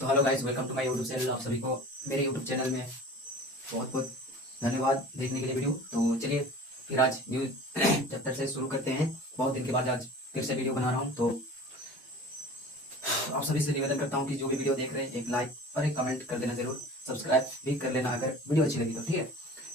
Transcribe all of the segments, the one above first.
तो hello guys, welcome to my YouTube channel. आप सभी को मेरे यूट्यूब चैनल में बहुत बहुत धन्यवाद देखने के लिए वीडियो। तो चलिए फिर आज न्यू चैप्टर से शुरू करते हैं। बहुत दिन के बाद आज फिर से वीडियो बना रहा हूँ। तो आप सभी से निवेदन करता हूँ कि जो भी वीडियो देख रहे हैं एक लाइक और एक कमेंट कर देना जरूर, सब्सक्राइब भी कर लेना अगर वीडियो अच्छी लगी तो, ठीक है।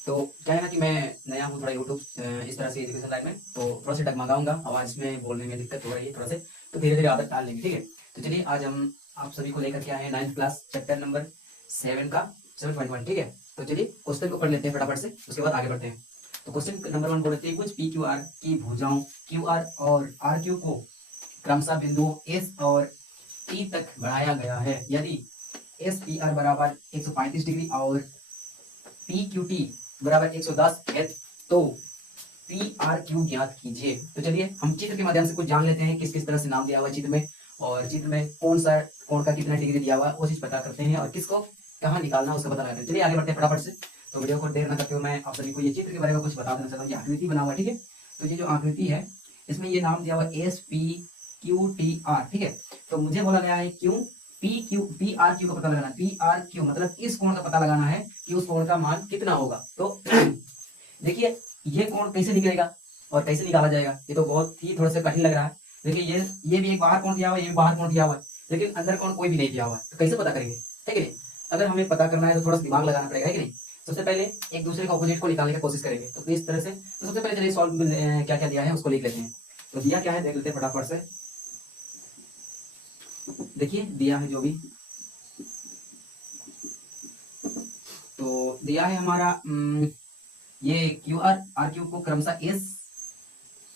तो क्या है ना कि मैं नया हूँ थोड़ा यूट्यूब इस तरह से एजुकेशन लाइन में, तो थोड़ा सा डगमगाऊंगा, आवाज़ में बोलने में दिक्कत हो रही है थोड़ा से, तो धीरे धीरे आदत डाल लेंगे, ठीक है। तो चलिए आज हम आप सभी को लेकर के आए हैं 9th क्लास चैप्टर नंबर 7 का 7.1, ठीक है। तो चलिए क्वेश्चन को पढ़ लेते हैं फटाफट से, उसके बाद आगे बढ़ते हैं। तो क्वेश्चन नंबर 1 बोलते हैं कुछ पी क्यू आर की भुजाओं क्यू आर और आर क्यू को क्रमशः बिंदुओं एस और टी तक बढ़ाया गया है। यदि एस पी आर बराबर 135 डिग्री और पी क्यू टी बराबर 110 है तो पी आर क्यू ज्ञात कीजिए। तो चलिए हम चित्र के माध्यम से कुछ जान लेते हैं किस किस तरह से नाम दिया हुआ है चित्र में, और चित्र में कौन सा कोण का कितना डिग्री दिया हुआ है वो चीज पता करते हैं, और किसको कहाँ निकालना है उसका पता लगाते हैं। चलिए आगे बढ़ते हैं फटाफट से। तो वीडियो को देर न करते हुए मैं आप सभी को ये चित्र के बारे में कुछ बता देना चाहता हूँ। ये आकृति बना हुआ है, ठीक है। तो ये जो आकृति है इसमें ये नाम दिया हुआ S P Q T R, ठीक है। तो मुझे बोला गया है क्यों पी आर क्यू का पता लगाना। पी आर क्यू मतलब इस कोण का पता लगाना है कि उस कोण का मान कितना होगा। तो देखिए ये कोण कैसे निकलेगा और कैसे निकाला जाएगा, ये तो बहुत ही थोड़ा सा कठिन लग रहा है। देखिए ये भी एक बाहर कोण दिया हुआ है, ये भी बाहर कोण दिया हुआ है, लेकिन अंदर कोण कोई भी नहीं दिया हुआ है, तो कैसे पता करेंगे, है कि नहीं। अगर हमें पता करना है तो थोड़ा सा दिमाग लगाना पड़ेगा, है कि नहीं। सबसे पहले एक दूसरे का ऑपोजिट को निकालने की कोशिश करेंगे, तो इस तरह से। तो सबसे पहले चलिए सॉल्व क्या क्या दिया है उसको लिख लेते हैं। तो दिया क्या है देख लेते हैं फटाफट से। देखिए दिया है जो भी, तो दिया है हमारा ये क्यू आर क्यू को क्रमशः एस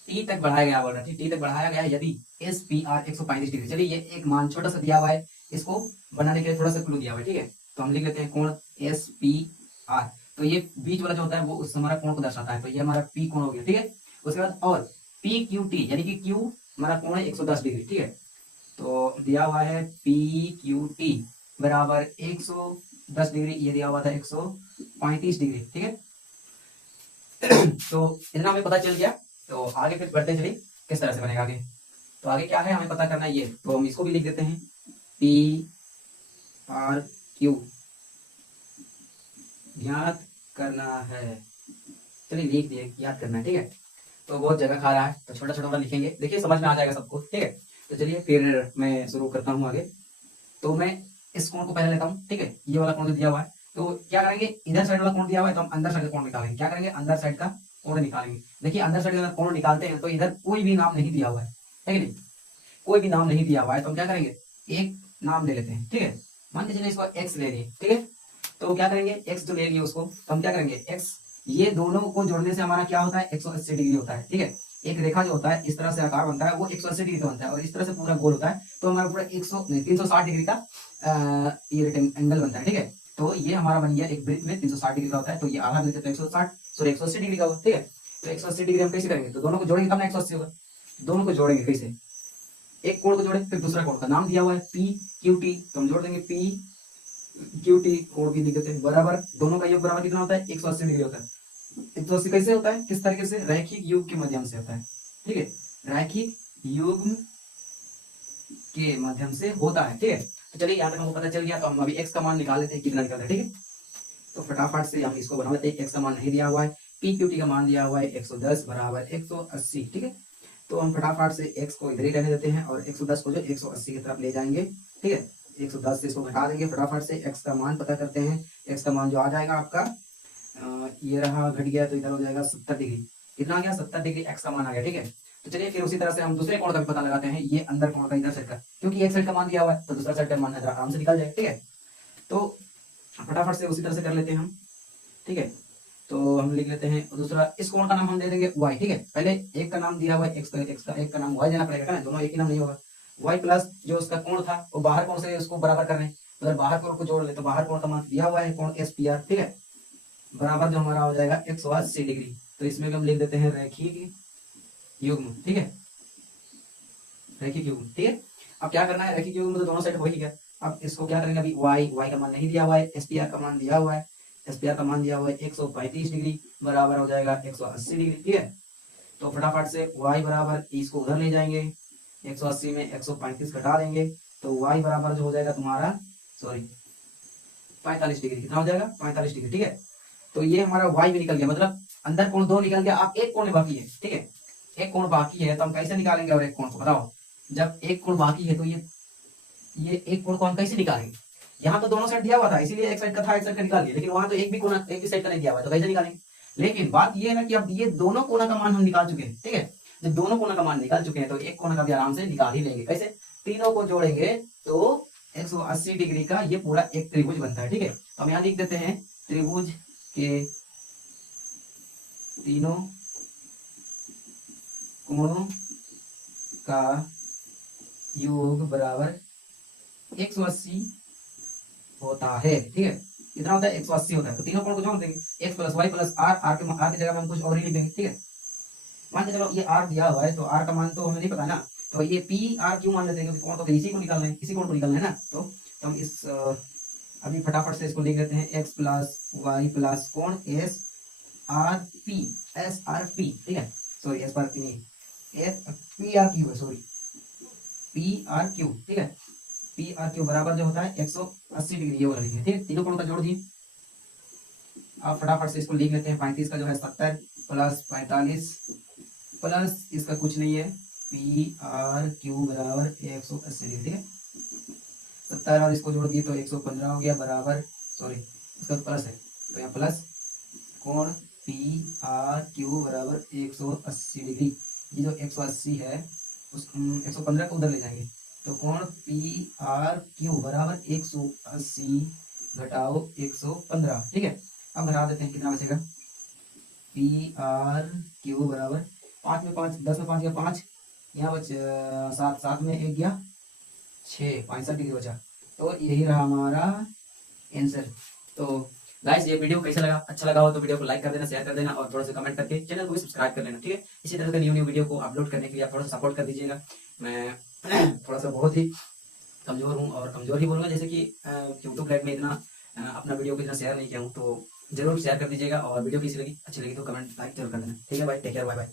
टी तक बढ़ाया गया, बोल रहा है टी तक बढ़ाया गया है यदि एस पी आर 135 डिग्री। चलिए ये एक मान छोटा सा दिया हुआ है, इसको बनाने के लिए थोड़ा सा क्लू दिया हुआ है, ठीक है। तो हम लिख लेते हैं कोण एस पी आर। तो ये बीच वाला जो होता है वो उस हमारा कोण को दर्शाता है, तो ये हमारा पी कोण हो गया, ठीक है। उसके बाद और पी क्यू टी यानी कि क्यू हमारा कोण है 110 डिग्री, ठीक है। तो दिया हुआ है पी क्यू टी बराबर 110 डिग्री, ये दिया हुआ था 135 डिग्री, ठीक है। तो इतना हमें पता चल गया। तो आगे फिर बढ़ते चलिए किस तरह से बनेगा आगे। तो आगे क्या है हमें पता करना है ये, तो हम इसको भी लिख देते हैं पी आर क्यू ज्ञात करना है। चलिए लिख दिए, याद करना है, ठीक है। तो बहुत जगह खा रहा है तो छोटा छोटा लिखेंगे, देखिए समझ में आ जाएगा सबको, ठीक है। तो चलिए फिर मैं शुरू करता हूँ आगे। तो मैं इस कोण को पहले लेता हूँ, ठीक है। ये वाला कोण जो दिया हुआ है, तो क्या करेंगे, इधर साइड वाला कोण दिया हुआ है तो हम अंदर साइड का कोण निकालेंगे। क्या करेंगे, अंदर साइड का कोण निकालेंगे। देखिए अंदर साइड का कोण निकालते हैं तो इधर कोई भी नाम नहीं दिया हुआ है कि नहीं, कोई भी नाम नहीं दिया हुआ है। तो हम क्या करेंगे, एक नाम ले लेते हैं, ठीक है। मान लीजिए इसको एक्स ले लिए, ठीक है। तो क्या करेंगे, एक्स जो ले लिए उसको, तो हम क्या करेंगे एक्स, ये दोनों को जोड़ने से हमारा क्या होता है 180 डिग्री होता है, ठीक है। एक रेखा जो होता है इस तरह से आकार बनता है वो 180 डिग्री का बनता है, और इस तरह से पूरा गोल होता है तो हमारा पूरा 360 डिग्री का ये एंगल बनता है, ठीक है। तो ये हमारा बन गया एक वृत्त में 360 डिग्री का होता है, तो ये आधा वृत्त तो 160 सॉरी 180 डिग्री का होगा, ठीक है। तो 180 डिग्री हम कैसे करेंगे, तो दोनों को जोड़ेंगे तब ना 180 होगा। दोनों को जोड़ेंगे कैसे, एक कोण को जोड़े फिर दूसरा कोण का नाम दिया हुआ है पी क्यू टी, तो हम जोड़ देंगे पी क्यू टी, कोण भी लिख देते हैं बराबर, दोनों का योग बराबर कितना होता है 180 डिग्री होता है। 180 कैसे होता है, किस तरीके से, रैखिक योग के माध्यम से होता है, ठीक है। रैखिक योग के माध्यम से होता है, ठीक है। तो चलिए यहाँ तक हमको पता चल गया। तो हम अभी x का मान निकाल लेते हैं, कितना निकलता है, ठीक है। तो फटाफट से हम इसको बना लेते हैं। x का मान नहीं दिया हुआ है, पी क्यू टी का मान दिया हुआ है 110 बराबर 180, ठीक है। तो हम फटाफट से x को इधर ही रहने देते हैं और 110 को जो 180 की तरफ ले जाएंगे, ठीक है। 110 से इसको घटा देंगे, फटाफट से x का मान पता करते हैं। x का मान जो आ जाएगा आपका ये रहा, घट गया तो इधर हो जाएगा 70 डिग्री। कितना आ गया, 70 डिग्री x का मान आ गया, ठीक है। तो चलिए फिर उसी तरह से हम दूसरे कोण का भी पता लगाते हैं, ये अंदर कोण का इधर साइड का, क्योंकि एक साइड का मान दिया हुआ है तो दूसरा साइड का मान आराम से निकल जाएगा, ठीक है। तो फटाफट से उसी तरह से कर लेते हैं हम, ठीक है। तो हम लिख लेते हैं दूसरा, इस कोण का नाम हम दे देंगे y, ठीक है। पहले एक का नाम दिया हुआ है x का एक का नाम y देना पड़ेगा ना, दोनों एक ही नाम नहीं होगा। y प्लस जो उसका कोण था वो बाहर कोण से उसको बराबर कर रहे हैं, उधर बाहर कोण को जोड़ ले, तो बाहर कोण का मान दिया हुआ है कोण एस पी आर, ठीक है, बराबर जो हमारा हो जाएगा 180 डिग्री। तो इसमें भी हम लिख देते हैं रैखिक युग्म, ठीक है, रैखिक युग्म, ठीक है। अब क्या करना है, रैखिक युग्म तो दोनों साइड हो ही गया। अब इसको क्या करेंगे, अभी y का मान नहीं दिया हुआ है, एस पी आर का मान दिया हुआ है, एस पी आर का मान दिया हुआ है 135 डिग्री बराबर हो जाएगा 180 डिग्री, ठीक है। तो फटाफट से y बराबर इसको उधर ले जाएंगे, 180 में 135 घटा देंगे तो y बराबर जो हो जाएगा तुम्हारा सॉरी 45 डिग्री, कितना हो जाएगा 45 डिग्री, ठीक है। तो ये हमारा वाई भी निकल गया, मतलब अंदर कोण 2 निकल गया, अब एक कोण बाकी है, ठीक है। एक कोण बाकी है तो हम कैसे निकालेंगे, और एक कोण को बताओ, जब एक कोण बाकी है तो ये एक कोण को हम कैसे निकालेंगे। यहाँ तो दोनों साइड दिया हुआ था, इसीलिए एक साइड का था एक साइड का निकाल दिया, लेकिन वहां तो एक भी कोना एक भी साइड का नहीं दिया हुआ है, तो कैसे निकालेंगे। लेकिन बात ये है ना कि अब ये दोनों कोना का मान हम निकाल चुके हैं, ठीक है। जब दोनों कोना का मान निकाल चुके हैं तो एक कोना का भी आराम से निकाल ही लेंगे, कैसे, तीनों को जोड़ेंगे तो 180 डिग्री का ये पूरा एक त्रिभुज बनता है, ठीक है। तो हम यहाँ लिख देते हैं त्रिभुज के तीनों कोणों का योग बराबर 180 होता है, ठीक है। कितना होता है 180 होता है, तो तीनों कोण को जोड़ देंगे, x plus y plus r, r की जगह में हम कुछ और ही लिख देंगे, ठीक है। मान के चलो ये r दिया हुआ है तो r का मान तो हमें नहीं पता ना, तो ये पी आर क्यों मान लेते हैं, क्योंकि कोण तो इसी को निकालना है, इसी कोण को निकालना है ना। तो हम इस अभी फटाफट से इसको लिख देते हैं x प्लस वाई प्लस कोण S R P, S R P, ठीक है। सॉरी एस आर पी नहीं, एस पी आर क्यू है, सॉरी पी आर क्यू, ठीक है। पी आर क्यू बराबर जो होता है 180 डिग्री, ये वाला लिखेंगे, ठीक है। तीनों कोणों का जोड़ दिए, अब फटाफट से इसको लिख लेते हैं। 35 का जो है 70 प्लस 45 प्लस इसका कुछ नहीं है, पी आर क्यू बराबर 180 डिग्री, ठीक है। 70 और इसको जोड़ दिए तो 115 हो गया, बराबर, सॉरी इसका प्लस है तो यहाँ प्लस कोण पी आर क्यू बराबर 180 डिग्री। ये जो 180 है उस 115 को उधर ले जाएंगे, तो कोण पी आर क्यू बराबर 180 घटाओ 115, ठीक है। अब घटा देते हैं, कितना बचेगा, पी आर क्यू बराबर 5 में 5, 10 में 5 गया 5, यहाँ बच 7, 7 में 1 गया 6, 65 डिग्री बचा। तो यही रहा हमारा आंसर। तो गाइस ये वीडियो कैसा लगा, अच्छा लगा हो तो वीडियो को लाइक कर देना, शेयर कर देना और थोड़ा सा कमेंट करके चैनल को भी सब्सक्राइब कर लेना, ठीक है। इसी तरह के न्यू वीडियो को अपलोड करने के लिए आप थोड़ा सा सपोर्ट कर दीजिएगा। मैं थोड़ा सा बहुत ही कमजोर हूँ, और कमजोर ही बोलूँगा, जैसे कि यूट्यूब लाइव में इतना अपना वीडियो को इतना शेयर नहीं किया हूँ, तो जरूर शेयर कर दीजिएगा। और वीडियो कैसी लगी, अच्छी लगी तो कमेंट लाइक जरूर कर देना, ठीक है भाई, टेक केयर, बाय बाय।